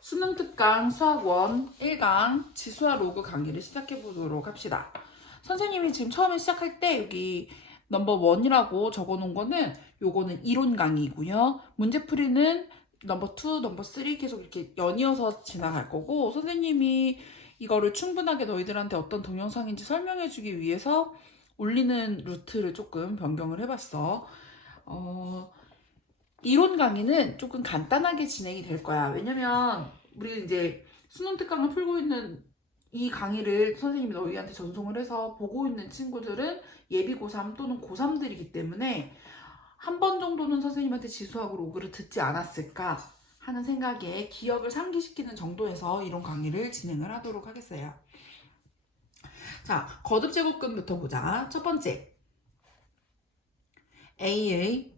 수능 특강 수학원 1강 지수와 로그 강의를 시작해 보도록 합시다. 선생님이 지금 처음에 시작할 때 여기 넘버 1이라고 적어 놓은 거는 요거는 이론 강의고요. 문제풀이는 넘버 2, 넘버 3 계속 이렇게 연이어서 지나갈 거고, 선생님이 이거를 충분하게 너희들한테 어떤 동영상인지 설명해 주기 위해서 올리는 루트를 조금 변경을 해봤어. 이론 강의는 조금 간단하게 진행이 될 거야. 왜냐면 우리 이제 수능 특강을 풀고 있는 이 강의를 선생님이 너희한테 전송을 해서 보고 있는 친구들은 예비 고3 또는 고3들이기 때문에 한 번 정도는 선생님한테 지수하고 로그를 듣지 않았을까 하는 생각에 기억을 상기시키는 정도에서 이론 강의를 진행을 하도록 하겠어요. 자, 거듭 제곱근부터 보자. 첫 번째, A의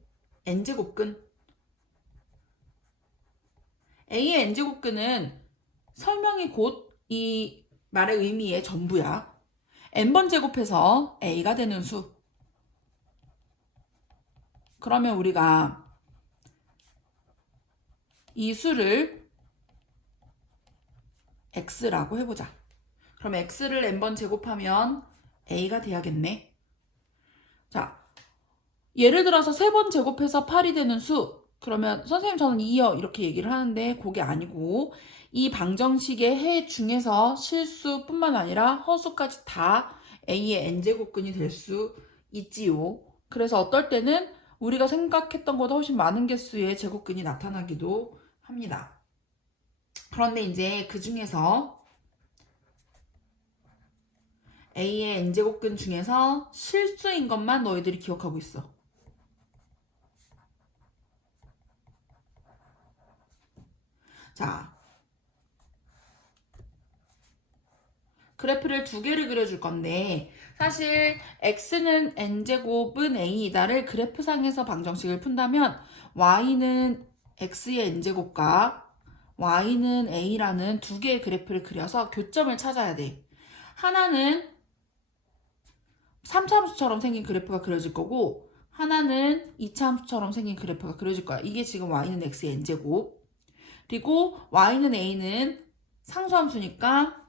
n제곱근. A의 n제곱근은 설명이 곧 이 말의 의미의 전부야. n번 제곱해서 A가 되는 수. 그러면 우리가 이 수를 x라고 해보자. 그럼 x를 n번 제곱하면 A가 돼야겠네. 자, 예를 들어서 3번 제곱해서 8이 되는 수. 그러면 선생님 저는 2요 이렇게 얘기를 하는데 그게 아니고, 이 방정식의 해 중에서 실수뿐만 아니라 허수까지 다 A의 n제곱근이 될 수 있지요. 그래서 어떨 때는 우리가 생각했던 것보다 훨씬 많은 개수의 제곱근이 나타나기도 합니다. 그런데 이제 그 중에서 A의 n제곱근 중에서 실수인 것만 너희들이 기억하고 있어. 자, 그래프를 두 개를 그려줄 건데, 사실 x는 n제곱은 a이다를 그래프상에서 방정식을 푼다면 y는 x의 n제곱과 y는 a라는 두 개의 그래프를 그려서 교점을 찾아야 돼. 하나는 3차 함수처럼 생긴 그래프가 그려질 거고, 하나는 2차 함수처럼 생긴 그래프가 그려질 거야. 이게 지금 y는 x의 n제곱, 그리고 y는 a는 상수함수니까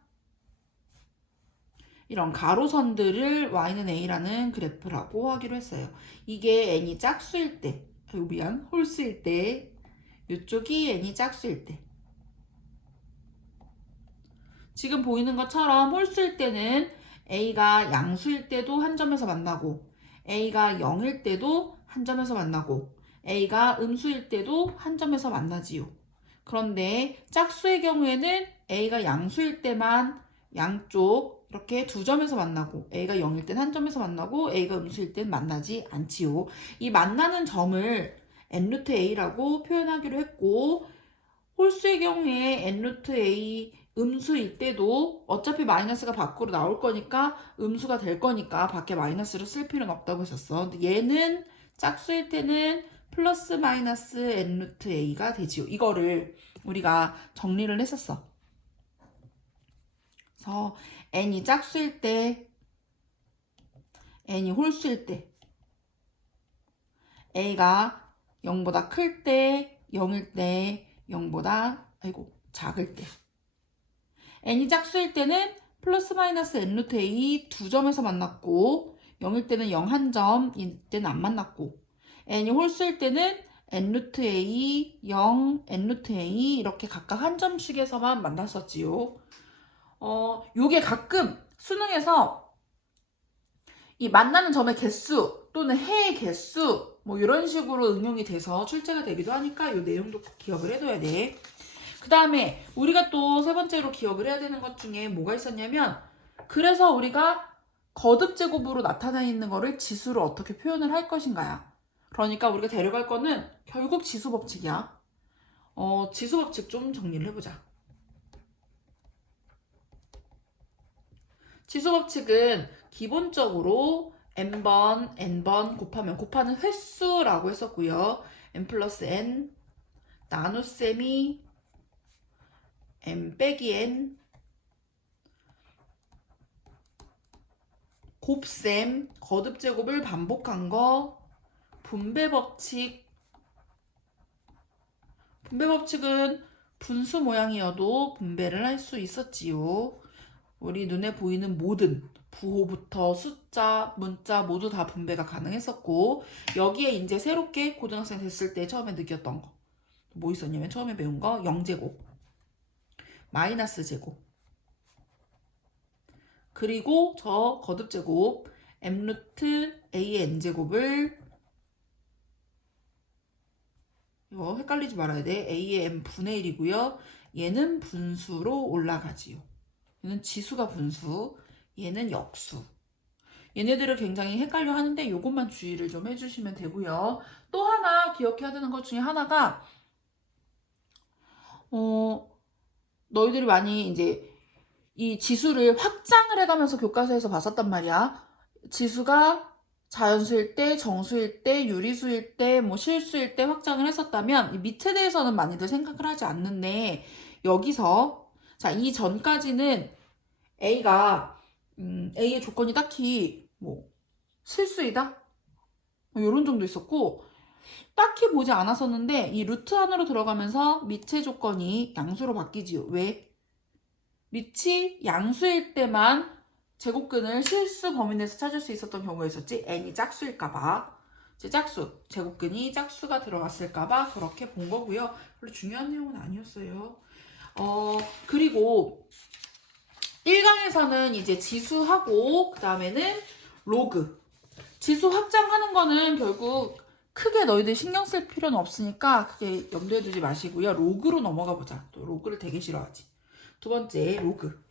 이런 가로선들을 y는 a라는 그래프라고 하기로 했어요. 이게 n이 짝수일 때, 미안, 홀수일 때, 이쪽이 n이 짝수일 때. 지금 보이는 것처럼 홀수일 때는 a가 양수일 때도 한 점에서 만나고, a가 0일 때도 한 점에서 만나고, a가 음수일 때도 한 점에서 만나지요. 그런데 짝수의 경우에는 a가 양수일 때만 양쪽 이렇게 두 점에서 만나고, a가 0일 땐 한 점에서 만나고, a가 음수일 땐 만나지 않지요. 이 만나는 점을 n 루트 a라고 표현하기로 했고, 홀수의 경우에 n 루트 a 음수일 때도 어차피 마이너스가 밖으로 나올 거니까 음수가 될 거니까 밖에 마이너스를 쓸 필요는 없다고 했었어. 근데 얘는 짝수일 때는 플러스 마이너스 n 루트 a가 되지요. 이거를 우리가 정리를 했었어. 그래서 n이 짝수일 때, n이 홀수일 때, a가 0보다 클 때, 0일 때, 0보다 작을 때. n이 짝수일 때는 플러스 마이너스 n 루트 a 두 점에서 만났고, 0일 때는 0 한 점일 때는 안 만났고, n이 홀수일 때는 n 루트 a, 0, n 루트 a 이렇게 각각 한 점씩에서만 만났었지요. 요게 가끔 수능에서 이 만나는 점의 개수 또는 해의 개수 뭐 이런 식으로 응용이 돼서 출제가 되기도 하니까 요 내용도 기억을 해둬야 돼. 그 다음에 우리가 또 세 번째로 기억을 해야 되는 것 중에 뭐가 있었냐면, 그래서 우리가 거듭 제곱으로 나타나 있는 거를 지수로 어떻게 표현을 할 것인가야. 그러니까 우리가 데려갈 거는 결국 지수 법칙이야. 지수 법칙 좀 정리를 해보자. 지수 법칙은 기본적으로 n번 곱하면 곱하는 횟수라고 했었고요. n 플러스 n 나눗셈이 n 빼기 n 곱셈 거듭 제곱을 반복한 거 분배 법칙은 분수 모양이어도 분배를 할 수 있었지요. 우리 눈에 보이는 모든 부호부터 숫자, 문자 모두 다 분배가 가능했었고 여기에 이제 새롭게 고등학생 됐을 때 처음에 느꼈던 거. 뭐 있었냐면 처음에 배운 거 0제곱, 마이너스 제곱, 그리고 저 거듭제곱 m 루트 a의 n제곱을 이거 헷갈리지 말아야 돼. a의 n분의 1이고요. 얘는 분수로 올라가지요. 얘는 지수가 분수, 얘는 역수. 얘네들을 굉장히 헷갈려 하는데 이것만 주의를 좀 해주시면 되고요. 또 하나 기억해야 되는 것 중에 하나가 너희들이 많이 이제 이 지수를 확장을 해가면서 교과서에서 봤었단 말이야. 지수가 자연수일 때, 정수일 때, 유리수일 때, 뭐 실수일 때 확장을 했었다면 이 밑에 대해서는 많이들 생각을 하지 않는데 여기서 자, 이 전까지는 A가 A의 조건이 딱히 뭐 실수이다? 뭐 이런 정도 있었고 딱히 보지 않았었는데 이 루트 안으로 들어가면서 밑의 조건이 양수로 바뀌지요. 왜? 밑이 양수일 때만 제곱근을 실수 범위 내에서 찾을 수 있었던 경우가 있었지. n이 짝수일까봐. 이제 짝수, 제곱근이 짝수가 들어갔을까봐 그렇게 본 거고요. 별로 중요한 내용은 아니었어요. 그리고 1강에서는 이제 지수하고 그 다음에는 로그. 지수 확장하는 거는 결국 크게 너희들 신경 쓸 필요는 없으니까 크게 염두에 두지 마시고요. 로그로 넘어가 보자. 또 로그를 되게 싫어하지. 두 번째, 로그.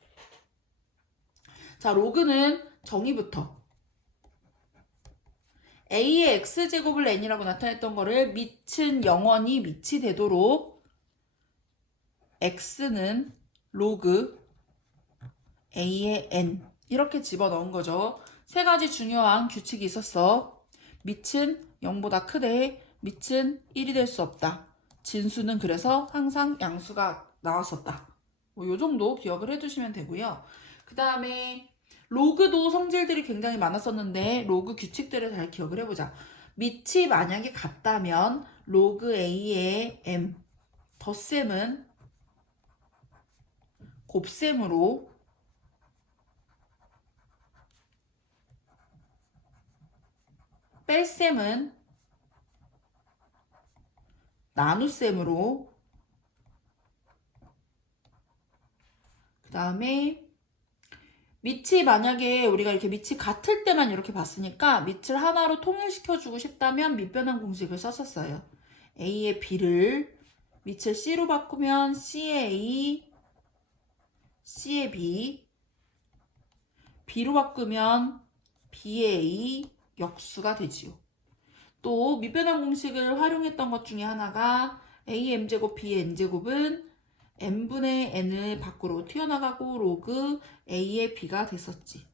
자, 로그는 정의부터 a의 x제곱을 n이라고 나타냈던 거를 밑은 영원히 밑이 되도록 x는 로그 a의 n 이렇게 집어넣은 거죠. 세 가지 중요한 규칙이 있었어. 밑은 0보다 크되 밑은 1이 될 수 없다. 진수는 그래서 항상 양수가 나왔었다. 뭐 요 정도 기억을 해두시면 되고요. 그 다음에 로그도 성질들이 굉장히 많았었는데 로그 규칙들을 잘 기억을 해보자. 밑이 만약에 같다면 로그 a의 m 덧셈은 곱셈으로 뺄셈은 나눗셈으로 그 다음에 밑이 만약에 우리가 이렇게 밑이 같을 때만 이렇게 봤으니까 밑을 하나로 통일시켜주고 싶다면 밑변환 공식을 썼었어요. A의 B를 밑을 C로 바꾸면 C의 A, C의 B, B로 바꾸면 B의 A, 역수가 되지요. 또 밑변환 공식을 활용했던 것 중에 하나가 A m제곱 B n제곱은 n분의 n을 밖으로 튀어나가고 로그 a의 b가 됐었지.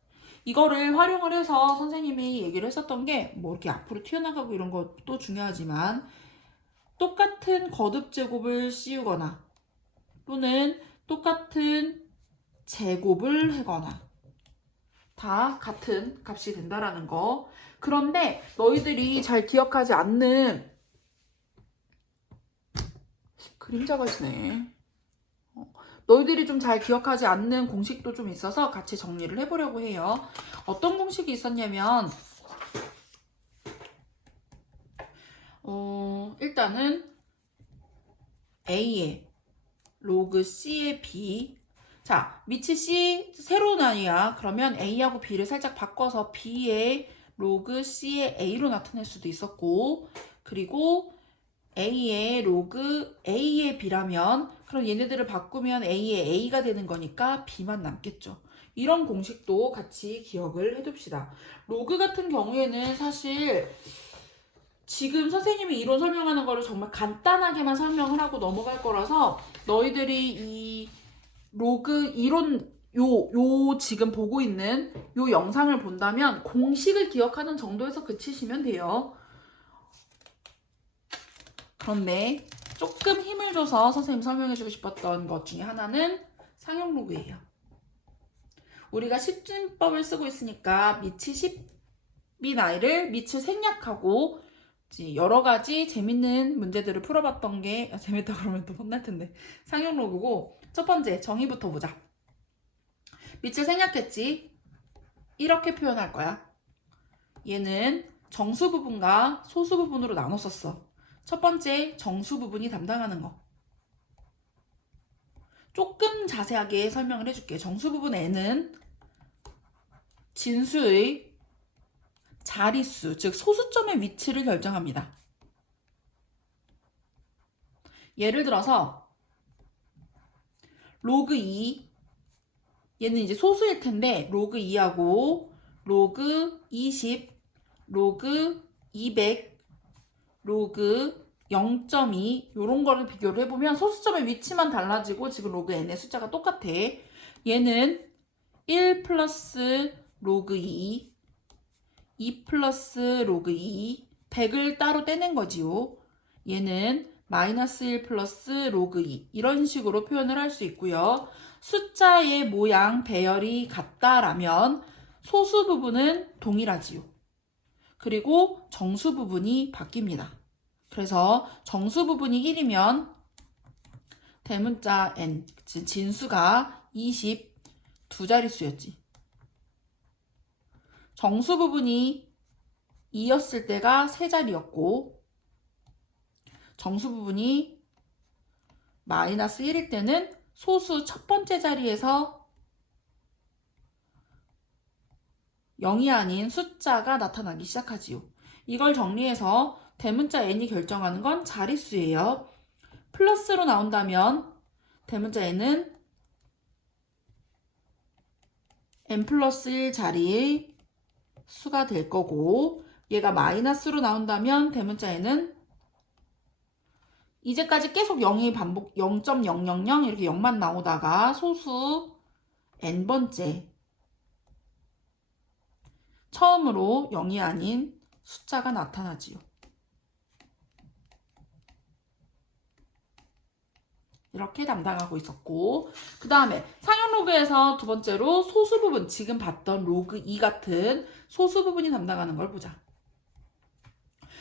이거를 활용을 해서 선생님이 얘기를 했었던 게 뭐 이렇게 앞으로 튀어나가고 이런 것도 중요하지만 똑같은 거듭제곱을 씌우거나 또는 똑같은 제곱을 하거나 다 같은 값이 된다라는 거. 그런데 너희들이 잘 기억하지 않는 그림자가 있네. 너희들이 좀 잘 기억하지 않는 공식도 좀 있어서 같이 정리를 해보려고 해요. 어떤 공식이 있었냐면 일단은 A의 로그 C의 B. 자, 밑이 C 세로는 아니야. 그러면 A하고 B를 살짝 바꿔서 B의 로그 C의 A로 나타낼 수도 있었고, 그리고 A의 로그 A의 B라면 그럼 얘네들을 바꾸면 A의 A가 되는 거니까 B만 남겠죠. 이런 공식도 같이 기억을 해둡시다. 로그 같은 경우에는 사실 지금 선생님이 이론 설명하는 거를 정말 간단하게만 설명을 하고 넘어갈 거라서 너희들이 이 로그 이론 요 지금 보고 있는 요 영상을 본다면 공식을 기억하는 정도에서 그치시면 돼요. 그런데 조금 힘을 줘서 선생님 설명해주고 싶었던 것 중에 하나는 상용 로그예요. 우리가 십진법을 쓰고 있으니까 밑이 10인 아이를 밑을 생략하고 여러 가지 재밌는 문제들을 풀어봤던 게 재밌다 그러면 또 혼날 텐데 상용 로그고 첫 번째 정의부터 보자. 밑을 생략했지? 이렇게 표현할 거야. 얘는 정수 부분과 소수 부분으로 나눴었어. 첫 번째 정수 부분이 담당하는 거. 조금 자세하게 설명을 해줄게. 정수 부분 N은 진수의 자릿수, 즉 소수점의 위치를 결정합니다. 예를 들어서 로그 2, 얘는 이제 소수일 텐데 로그 2하고 로그 20, 로그 200, 로그 0.2 이런 거를 비교를 해보면 소수점의 위치만 달라지고 지금 로그 n의 숫자가 똑같아. 얘는 1 플러스 로그 2, 2 플러스 로그 2, 100을 따로 떼낸 거지요. 얘는 마이너스 1 플러스 로그 2 이런 식으로 표현을 할 수 있고요. 숫자의 모양, 배열이 같다라면 소수 부분은 동일하지요. 그리고 정수 부분이 바뀝니다. 그래서 정수 부분이 1이면 대문자 n, 진수가 20, 두 자릿수였지. 정수 부분이 2였을 때가 세 자리였고 정수 부분이 마이너스 1일 때는 소수 첫 번째 자리에서 0이 아닌 숫자가 나타나기 시작하지요. 이걸 정리해서 대문자 n이 결정하는 건 자릿수예요. 플러스로 나온다면 대문자 n은 n 플러스 1 자리의 수가 될 거고 얘가 마이너스로 나온다면 대문자 n은 이제까지 계속 0이 반복 0.000 이렇게 0만 나오다가 소수 n번째 처음으로 0이 아닌 숫자가 나타나지요. 이렇게 담당하고 있었고 그 다음에 상용 로그에서 두 번째로 소수 부분 지금 봤던 로그 2 같은 소수 부분이 담당하는 걸 보자.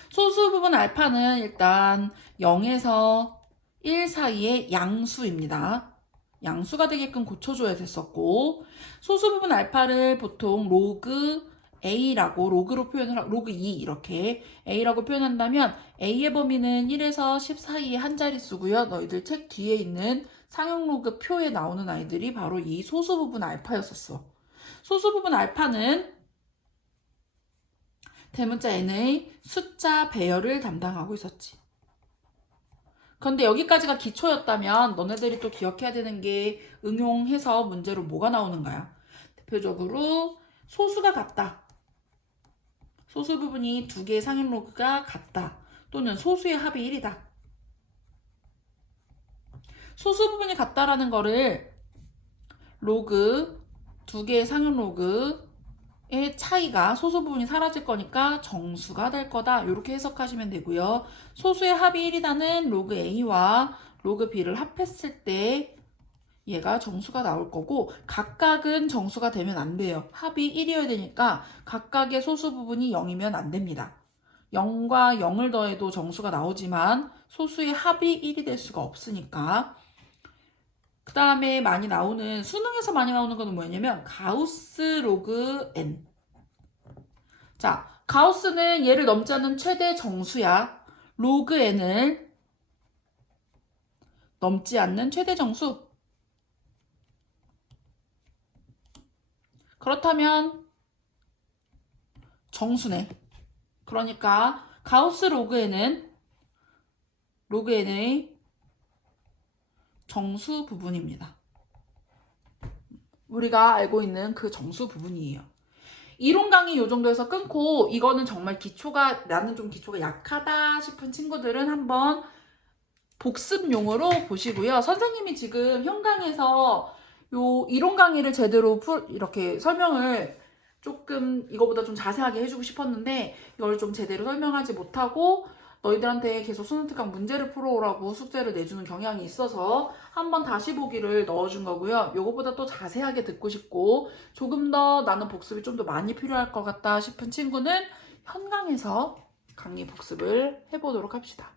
소수 부분 알파는 일단 0에서 1 사이의 양수입니다. 양수가 되게끔 고쳐줘야 됐었고 소수 부분 알파를 보통 로그 A라고 로그로 표현을 로그 2 이렇게 A라고 표현한다면 A의 범위는 1에서 10 사이의 한 자릿수고요. 너희들 책 뒤에 있는 상용 로그 표에 나오는 아이들이 바로 이 소수 부분 알파였었어. 소수 부분 알파는 대문자 n의 숫자 배열을 담당하고 있었지. 그런데 여기까지가 기초였다면 너네들이 또 기억해야 되는 게 응용해서 문제로 뭐가 나오는가요? 대표적으로 소수가 같다. 소수 부분이 두 개의 상용 로그가 같다. 또는 소수의 합이 1이다. 소수 부분이 같다라는 거를 로그 두 개의 상용 로그의 차이가 소수 부분이 사라질 거니까 정수가 될 거다. 이렇게 해석하시면 되고요. 소수의 합이 1이다는 로그 A와 로그 B를 합했을 때 얘가 정수가 나올 거고 각각은 정수가 되면 안 돼요. 합이 1이어야 되니까 각각의 소수 부분이 0이면 안 됩니다. 0과 0을 더해도 정수가 나오지만 소수의 합이 1이 될 수가 없으니까 그 다음에 많이 나오는 수능에서 많이 나오는 거는 뭐냐면 가우스 로그 n. 자, 가우스는 얘를 넘지 않는 최대 정수야. 로그 n을 넘지 않는 최대 정수. 그렇다면 정수네. 그러니까 가우스 로그 n의 정수 부분입니다. 우리가 알고 있는 그 정수 부분이에요. 이론 강의 이 정도에서 끊고 이거는 정말 나는 좀 기초가 약하다 싶은 친구들은 한번 복습용으로 보시고요. 선생님이 지금 현 강에서 요 이론 강의를 제대로 이렇게 설명을 조금 이거보다 좀 자세하게 해주고 싶었는데 이걸 좀 제대로 설명하지 못하고 너희들한테 계속 수능 특강 문제를 풀어오라고 숙제를 내주는 경향이 있어서 한번 다시 보기를 넣어준 거고요. 요거보다 또 자세하게 듣고 싶고 조금 더 나는 복습이 좀 더 많이 필요할 것 같다 싶은 친구는 현강에서 강의 복습을 해보도록 합시다.